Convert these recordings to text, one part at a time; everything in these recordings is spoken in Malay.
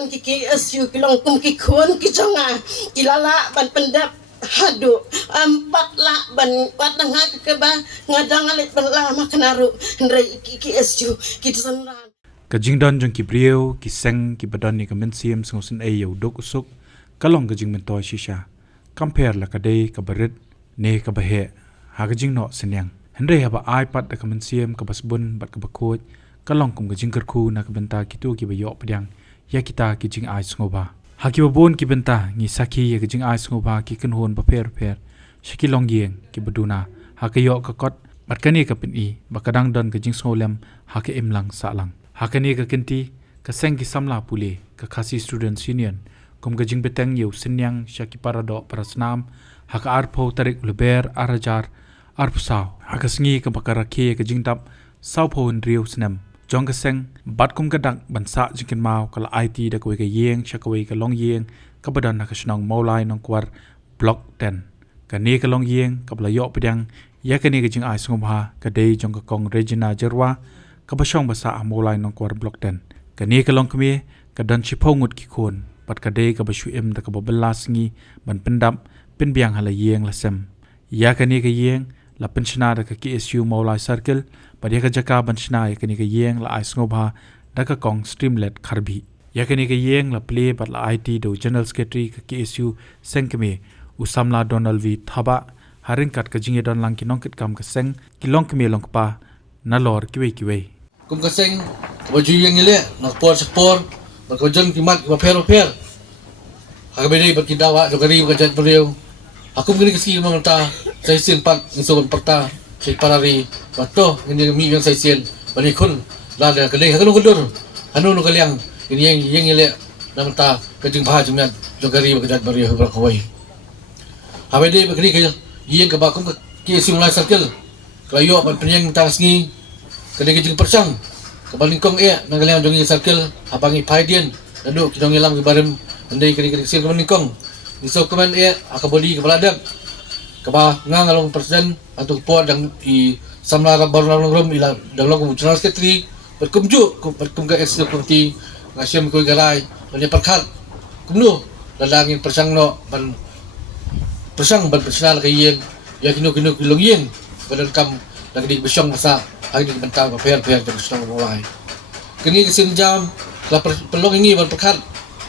dan kiki asu kilong kum kikun kijonga kilala ban pendap hadu patlah ban patanga keba ngadang alit bala makanaru ndrai kiki asu kitsanran kajing don jong ki brio ki seng ki badan ni kamen sim ngosin ay yaw dok usuk kalong kajing mento shisha compare la kadai kabarit ne kabahe ha kajing no senyang hendai haba ipad da kamen sim kabasbun bat kabakoj kalong kum kajing kerku na kabenta kitu ki bayo pedang ya kita kijing ai sngoba haki babon ki benta ngi saki ya kijing ai sngoba ki kenhon ba per shiki long yeng ki baduna hakayo ka kot batkani ka pin i bakadang don kijing snolem hake imlang salang hakani ka kinti ka seng ki samla pule ka khasi students union kum kijing beteng yu senyang shaki parado parasnam haka arpo tarik leber arajar arpsau hakasngi ka bakara ke kijing tap saupo ndriu snem jong ka seng bat kum kadak bansa jikin mau kala IT da kwe ka yeng shakwe ka long yeng ka badan na ka shnong maulai nong kwar block 10 ka ne ka long yeng ka bla yo pedang ya ka ne ka jing ai sngom ha ka dei jong ka kong Regina Jerwa ka basong basa maulai nong kwar block 10 ka ne ka long kme ka dan chipongut ki khon pat ka dei ka basu em da ka babelas ngi ban pendap pin biang hala yeng la sem ya ka ne ka yeng la pensiona da ka KSU maulai circle pada ka jaka banchna ya kani ka yeng la isngobha da ka kong streamlet kharbi ya kani ka yeng la play bat la IT do general secretary ka KSU sengkeme usamla Donald V thaba haring kat ka jinge don lang kinong kit kam ka seng kilong keme long pa na lor kiwe kum ka seng baju yang ile nak spor ba ko jon kimat ba per ha be dei ba kidawa jo kari ba jat beliau aku ngini keski mangta sai sin pat ngisoban parta si parari bato ini mi yang saya sian bani kun lada kedai hanu kudur hanu nu kaliang ini yang ile namta kejing bah jumyan jogari bekerja bari berkawai habede bekri ke yang ke bakum ke simulasi circle kayo ban penyang tasngi kedai kejing persang ke balingkong nang kaliang jongi circle habangi paidien dadu kidong ilam ke barem andai kedai sil ke balingkong iso kemen akabodi ke baladak kaba ngalong presiden atau puan dan i samla baru ila dalam general secretary berkumju berkumga eksekutif ngasyam ko garai bani perkat kumnu lalangin persangno ban persang ban personal kayen ya kinu kilongyen badan kam lagi di besyong masa hari di bentar per terus mulai kini kesenjam la pelong ini ban perkat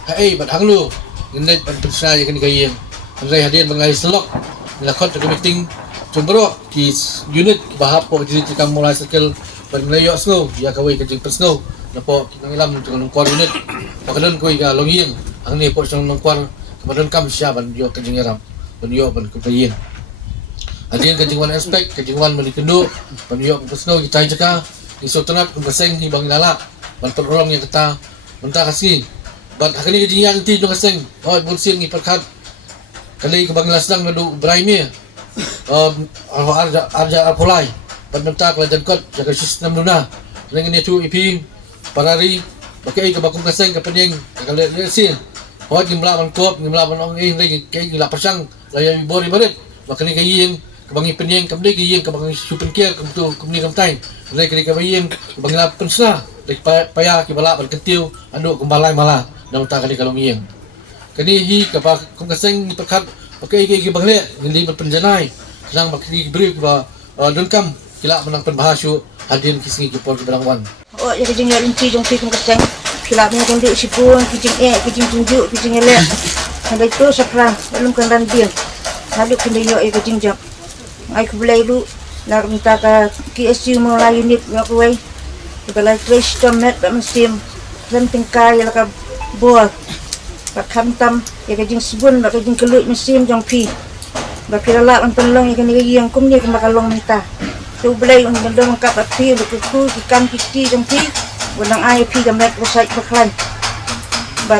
ban hanglu ini ban personal ya kini kayen andai hadian mengai selok lakot ke meeting cumbro ki unit bahap po jadi kita mulai skill bermelayu snow ya kawai ke jing snow napo kinangilam dengan kuar unit pakadon koi ga longyen ang ni po sang kuar kemudian kam sia ban yo ke jing ram ban yo ban kepayin adien ke jing wan aspek ke jing wan meli kendo ban yo ke snow kita jaka iso tenat ke beseng ni bang lala ban tolong yang kita mentah kasih ban hakani ke jing yang ti no kaseng oh bursin ni perkat kali ke Bangladesh nang nadu Braimi arja apolai penentak la jangkot jaga sistem duna dengan itu IP parari pakai ke bakum kaseng ke pening kalau lesin hot gimla man kop gimla man ong lagi kai gila pasang layan bori baret makani ke yin ke bangi pening ke ke yin ke bangi super care ke tu ke ni kamtai lagi ke yin ke bangla pensna lagi paya ke bala berketiu anu kumbalai malah dan tak kali kalau yin kini hi ke bakum kaseng perkat pakai ke bangle ngili berpenjanai sedang bakri beri ba dengkam kila menang penbahasu hadirin kisngi ke pol keberangwan oh ya kejing rinci jong pikum keseng kila punya kondik sipun kejing tunjuk kejing elek ada itu sakran belum kendan dia lalu kena yo kejing jam ai ku belai lu nak minta ke KSU mulai unit nak kuai kalau crash tomet mesin dan tingkai la ka buat pak kamtam ya kejing sebun nak kejing kelut mesin jong pi bakirala ang tulong ikani yang kumni kung makalong minta tu belai ang bandong kap api lu ku ikan kiki jong pi walang IP gamet website baklan but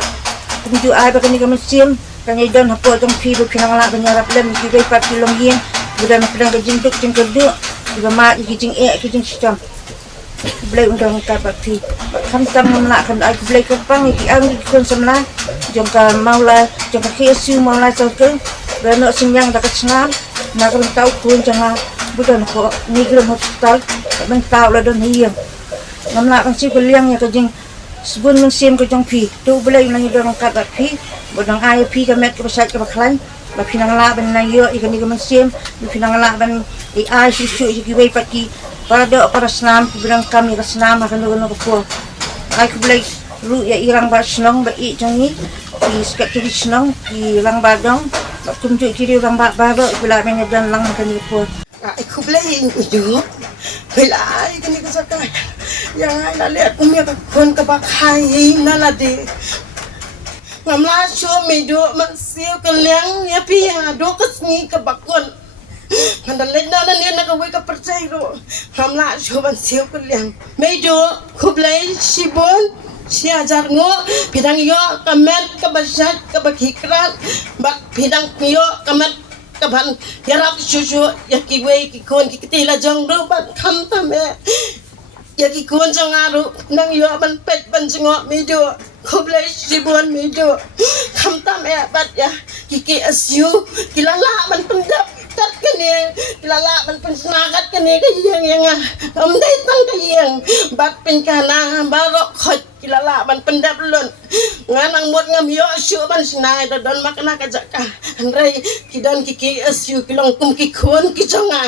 kumju ay bakani ka mesin kanya don hapo jong pi lu kinangala banyarap lem gigay pat tilong yin budan pedang kejing duk jeng kedu juga ma kejing kejing sistem belai undang kap api kamtam namla kan ay belai kopang iki ang kon samla jong ka maula jong ka KSU maula circle Rano sinyang dakat sengal, nakal tahu pun jangan bukan kok nigrum hospital, men tahu lah don hiyang. Ngamla kan si kuliang ya kajing sebun mensim ke jong pi tu belai nang dong kat bat pi bodang ai pi ka met ke besat ke baklan ba pinang la ban na yo ikan ni mensim ba pinang la ban I ai susu ki wei pati para senam ki bilang kami ke senam akan no ko ai ku belai ru ya irang ba senong ba I jong ni ki skat ki senong ki lang ba dong ba kum tu ki orang ba ba bila men dan lang kan ni ko Aku beli itu, bela ini kan sekarang. Yang lain lihat punya kon kebakai nala de. Ngamla show medo masih kalian ya pia do kesni kebakon. Handa nala ni nak awak kepercaya ro. Ngamla show masih kalian. Medo kublai sibon. Si ajar ngo bidang yo kamet kebasat kebakikran bak bidang yo kamet kaban yarap susu ya kiwe ki kon ki tila jong ro ban kham ta me ya ki kon jong aru nang yo ban pet ban jingo medo khoblai sibon medo kham ta me bat ya ki asyu kilala ban pendap tat kene kilala ban pensnagat kene ka yang dai tang ka yang bat pen kana barok khot kilala ban pendap lon nganang mot ngam yo syu ban sinai don makna ka jaka andrai kidan kiki asyu kilong kum ki khon ki jonga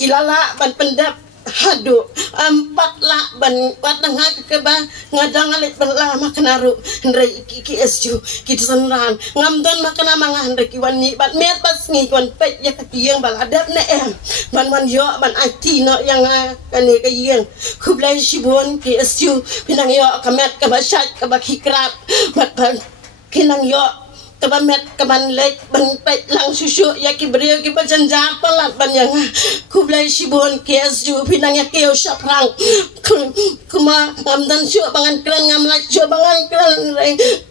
kilala ban pendap hadu empat la ban watang ke ba ngadang alit bala maknaru andrai kiki asyu ki senran ngam don makna mangah andrai ki wani bat met bas ngi kon pet ya ka yang bal adap ne ban yo ban ati no yang kane ka yang kublai sibon ki asyu pinang yo kamet ka basat ka bakikrat bat ban kinang yo kabamet kaban lek ban pet lang susu ya ki brio ki bajan japalat ban yang kublai sibon ki asyu pinang ya keo saprang kuma ngamdan syu bangan kran ngam la syu bangan kran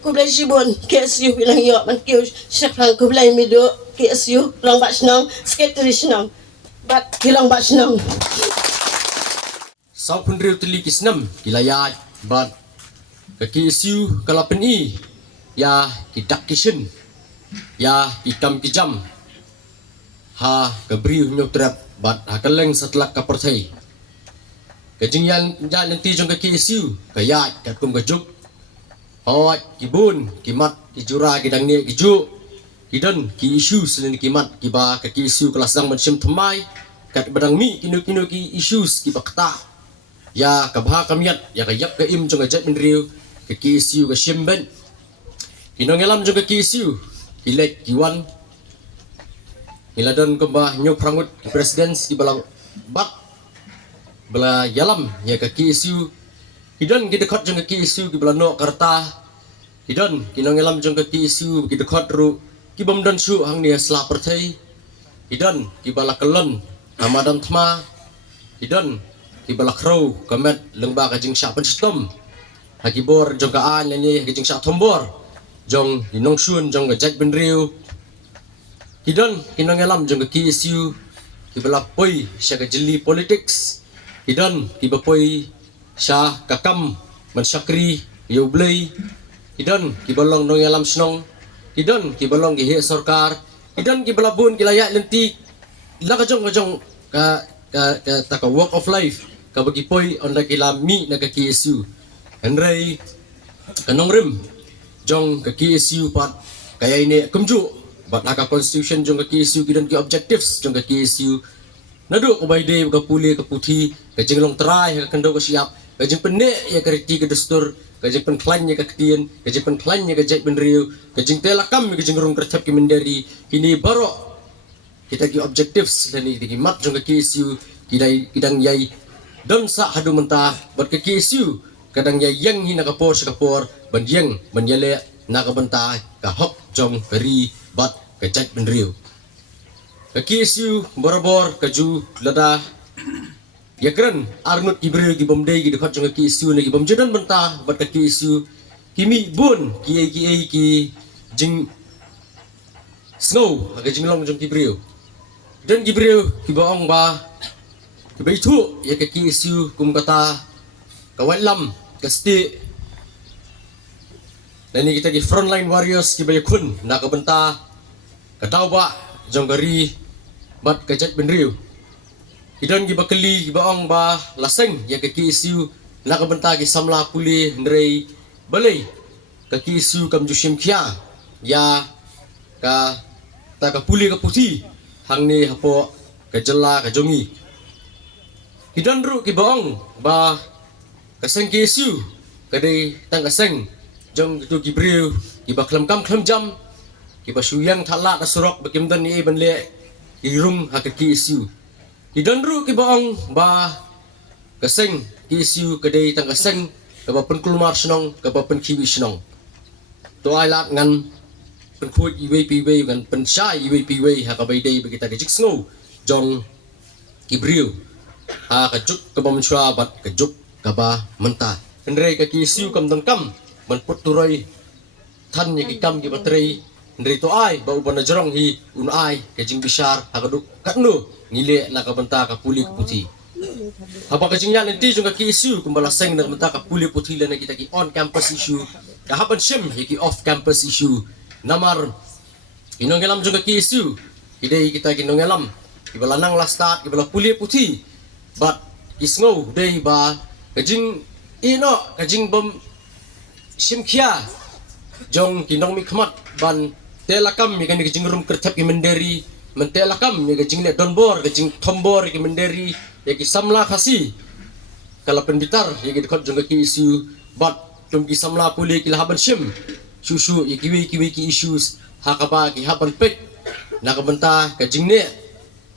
kublai sibon ki asyu pinang yo ban keo saprang kublai mido ki asyu lang bat snong sekretari snong bat kilang bat snong sau pun riu teli kisnam kilayat bat kaki siu kalapen I ya kidak kishin ya ikam kijam ha kebriu nyotrap bat hakaleng setelah kapertai kajing yang nanti jong kaki siu kayat katum kajuk hawat kibun kimat kijura kidang ni kiju kidan ki isu selain kimat kiba kaki siu kelas dang macam temai kat badang mi kinu ki issues kiba kata ya kabha kamiat ya kayap ka im jong ajat menriu kaki siu ka shimben kinongelam jong kaki siu kilek kiwan iladon kembah nyok prangut ki presiden ki balang bat bela yalam ya kaki siu kidan ki dekat jong kaki siu ki bala no karta kidan kinongelam jong kaki siu ki dekat ru ki bomdan su hang ni sla pertai kidan ki bala kelon Ramadan thma kidan ki bala khro kamet lengba ka jing sha pen sistem hakibor jong ka an ni ka jing sha thombor jong inong sun jong ga jack ben riu kidan kinong elam jong ki isu ki bala poi sha ka jeli politics kidan ki ba poi sha ka kam man sakri yo blai kidan ki balong nong elam snong kidan ki balong ki he sarkar kidan ki bala bun ki layak lenti la ka jong ka work of life ka bagi poi onda ki lami na ka ki isu henry kanong rim jong ka KSU pat kaya ini kumju bat haka constitution jong ka KSU kidan ki objectives jong ka KSU nadu ko bay day ka puli ka puti ka jinglong try ka kando ka siap ka jing penne ya ka riti ka dastur ka jing pen klan ya ka ktian ka jing pen klan ya ka jait ben riu ka jing telakam ka jing rung kertap ki mendari kini baro kita ki objectives dan ni mat jong ka KSU kidang yai don sa hadu mentah bat ka KSU kadang ya yang hina kapor sekapor bandiang banyale nakabanta ka hok jong kari bat kacak benriu kakisu borobor kaju lada yakran arnut ibreu gi bomdei gi dekat jong kakisu ni gi bomjedan benta bat kakisu kimi bun ki jing snow aga jinglong jong kibreu dan kibreu ki baong ba ki baitu ya kakisu kum kata kawalam kasti dan ini kita di frontline warriors ki bayakun nakabenta katawa jonggari bat kajat benriu idan gi bakeli gi baong ba laseng ya ke KSU nakabenta ki samla puli ndrei Balai kaki isu kam jusim kia ya ka ta ka puli ka puti hang ni hapo ka jela ka jongi hidan ru ki baong ba ka seng ki isu ka dei tang ka seng jong tu ki briu ki ba klam kam klam jam ki ba suyang thala ka surok bakim dan ni ban le ki rung ha ka ki isu hidan ru ki baong ba ka seng ki isu ka dei tang ka seng ka ba pen kulmar senong ka ba pen kiwi senong to ai lat ngan pen khuit iwe piwe ngan pen shy iwe piwe ha ka bai dei ba kita ka jik snow jong ki briu ha ka juk ka ba menchua bat ka juk ka ba menta ndrei ka ki isu kam dang kam man put turoi than ni ki kam ki batrei ndrei to ai ba uban jarong hi un ai ka jing bisar ha ka duk kat nu ngile na ka benta ka puli ka puti apa ka jing yan ti jong ka ki isu kumbala seng na benta ka puli puti le na kita ki on campus issue ka haban shim hi ki off campus issue namar inongelam jong ka ki isu idei kita ki nongelam ki balanang lasta ki bala puli puti but isngo dei ba ka jing ino ka jing bom simkia jong kinong mi khmat ban telakam mi kan jing rum kertap ki menderi mentelakam mi jing le donbor jing tombor ki menderi ya ki samla khasi kala penbitar ya ki khot jong ki isu bat tum ki samla puli ki haban shim susu ya ki issues hakaba ki haban pek na ka benta ka jing ne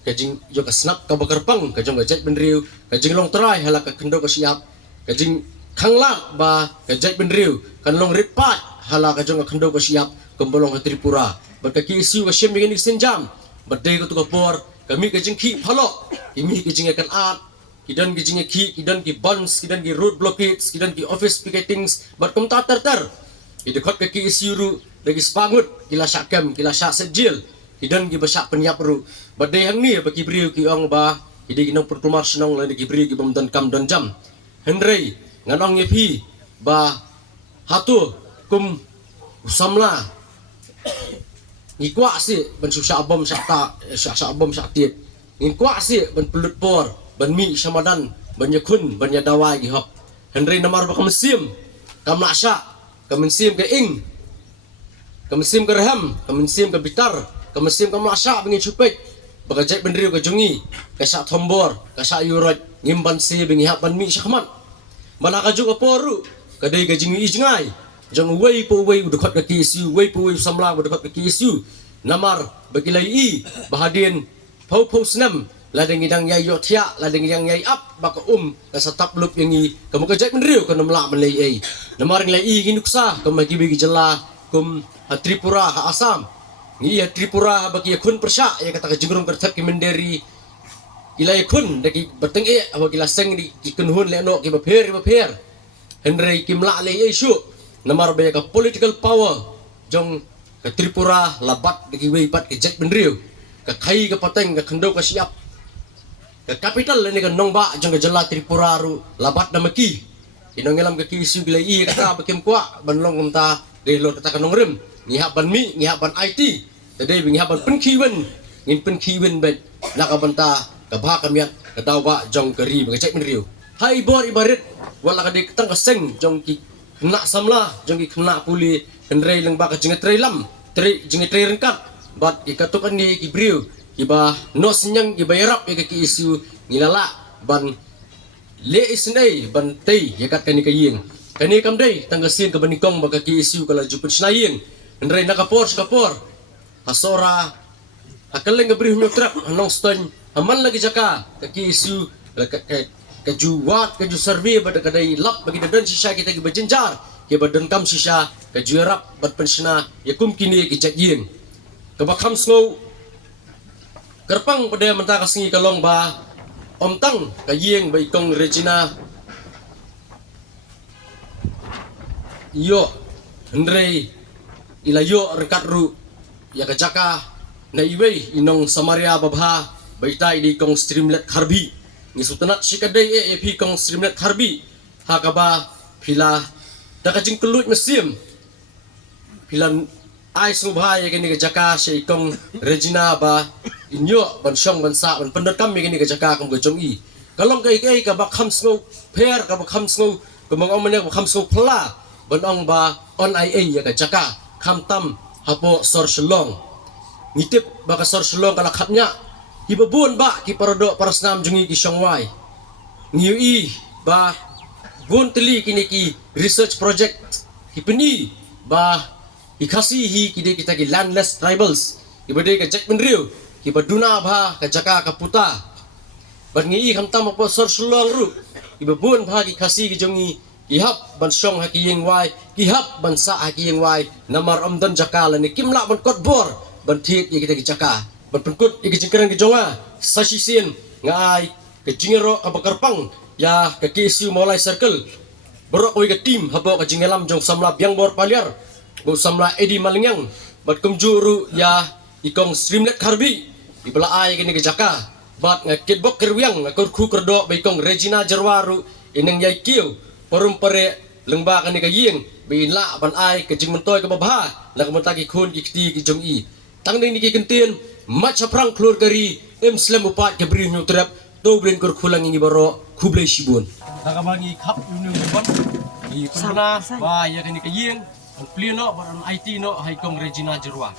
ka jing yo ka snap ka bakar pang ka jong ka jet benriu ka jing long trai hala ka kendo ka siap ka jing khangla ba ka jet benriu kan long ripat hala ka jong ka kendo ka siap kombolong ka Tripura ba ka ki isu ka shim ni senjam ba dei ka tu ka por kami ka jing ki phalo imi ki jing kan at kidan ki jing ki kidan ki bonds kidan ki road blockades kidan ki office picketings bat kum ta ter idekot ka ki isu ru lagi spangut kila syakam kila syak sejil kidan ki basak penyap ru badai hang ni bagi briu ki ong ba ide kinong pertumar senong la ki briu ki bom dan kam dan jam henrei nganong yepi ba hatu kum samla ni kwa si ban susah bom sakta sak bom saktiet ni kwa si ban pelut por ban mi samadan ban yakun ban yadawai gi hok henrei namar ba kamsim kam laksa kamsim ke ing kamsim ke raham kamsim ke bitar kamsim kam laksa bingin cupet bagajat benriu ka jongi ka sak tombor ka sak yurot ngimban si bingi hak ban mi sakman mana ka juga poru ka dei ka jingi ijngai jong wei po wei udakot ka kisu wei po wei samla udakot ka kisu namar bagi lai i bahadin pau pau senam ladeng idang yai yo thia ladeng yang yai up baka ka satap lup yang i kamu ka jat benriu ka namla man lai ai namar lai i ginuksa ka magi bigi jela kum Tripura ha Asam ni ya Tripura bagi kun persya ya kata ka jingrum kertap ki menderi ilai kun daki bateng e awa kila seng di ikun hun le no ki baper henrei kim la le isu namar ba ka political power jong ka Tripura labat daki wei pat ke jet benriu ka khai ka pateng ka khendo ka siap ka capital ni ka nongba jong ka jela Tripura ru labat namaki inongelam ka kisu gilai i kata bakim kwa banlong kumta de lo kata kanong rim ngi ban mi ngi ban IT tadi bingi ban penkiwen ngin penkiwen bet nakabanta kabha kamiat kadawa jong kari bagajak menriu hai bor ibarit wala kadi ketang kaseng jong ki kena samla jong ki kena puli henrei leng ba ka jinge lam jinge rengkat bat ki katukan ni ki briu ki ba no senyang ki bayarap ki isu ngilala ban le isnei ban tei ya kat kani kaying kani kamdei tanggasin ka banikong baka ki isu kala jupen snaying henrei nakapor hasora akaleng ka briu nyotrak anong ston aman lagi jaka kaki isu kajuwat kaju survey pada kadai lap bagi dadan sisa kita ki berjenjar ki badan kam sisa kajuarap bat pensna yakum kini ki jagien kabakam snow kerpang pada menta kasingi kalong ba omtang kayeng ba ikong Regina yo Henrei ilayo rekat ru ya kajaka na iwei inong Samaria babha baitai di kong streamlet harbi ni sutanat sikadai ep kong streamlet harbi hakaba pila dakajing kelut mesim pilan ai subha ya kini kajaka si kong Regina ba inyo bansyong bansa ban pendot kami kini kajaka kong gojong i kalong kai ka bakham snow per ka bakham snow kumang omane bakham snow pla banong ba on IA ya ka jaka khamtam hapo sor shlong ngitip ba ka sor shlong kalakhatnya hibabun ba ki parodo parasnam jungi ki shongwai ngiui ba bun teli kini ki research project hipeni ba ikasi hi kide kita ki landless tribals ibade ka jack menriu ki baduna ba ka jaka ka puta ban ngi khamtam hapo sor shlong ru ibabun ba ki kasi ki jungi ihap ban syong ha ki yeng wai ihap ban sa ha ki yeng wai namar omdan jakala ni kimla ban kot bor ban thit ye kita ki jaka ban penkut ye ki jengkeran ki jonga sasisin ngai ke jingero ka bakarpang ya ke KSU Molai Circle berok oi ke tim habo ka jingelam jong samla biang bor paliar bu samla edi malingyang bat kumjuru ya ikong streamlet karbi ibla ai kini ke jaka bat ngakit bok kerwiang ngakur khu kerdo baikong Regina Jerwaru ineng yai kiu parum pare lengba kan ka yeng bin la ban ai ke jing mentoy ke babha la ke mentaki khun ki kti ki jong i tang ding ni ki kentien mat chaprang klur gari em slam upat ke bri nyu trap do brin kur khulang ngi baro khublei shibun daga magi khap yu bon i puna ba ya kan ka yeng an plino baran IT no hai kong Regina Jerwa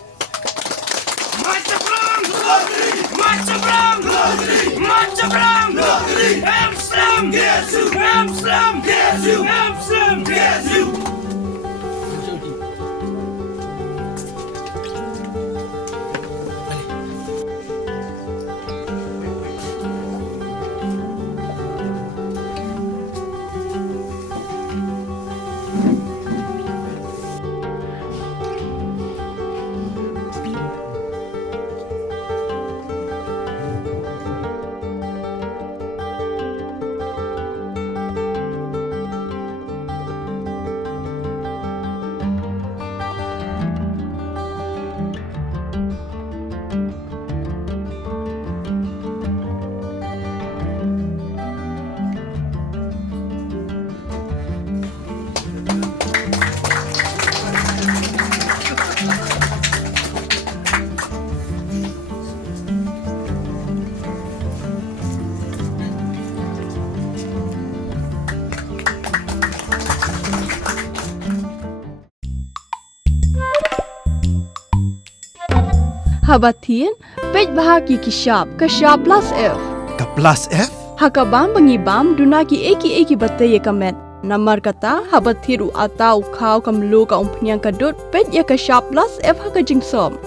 Habatin, pej bahagi kishap, kashap plus F. Ka plus F? Hakabam bangibam dunaki eki batay kamet. Namar kata habathiru atau kau kamlu ka umpnyang kadut pej ya kashap plus F hakajing som.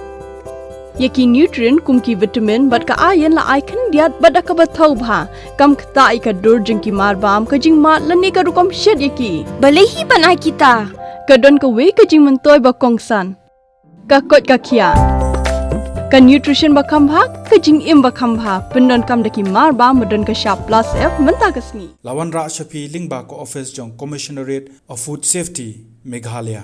Yaki nutrient kumki vitamin bat ka ayan la icon diat bada ka bathau bha kam kta i ka dur jingki marbam kajing mat lani ka rukom shed yaki. Balehi banai kita. Kadon ka we kajing mentoy ba kongsan. Kakot kakia. Ka nutrition bakam bha kajing im bakam bha pendon kam daki marba medon ka sharp plus F menta kasni Lawan Ra Shafi Lingba ko office jong Commissionerate of Food Safety Meghalaya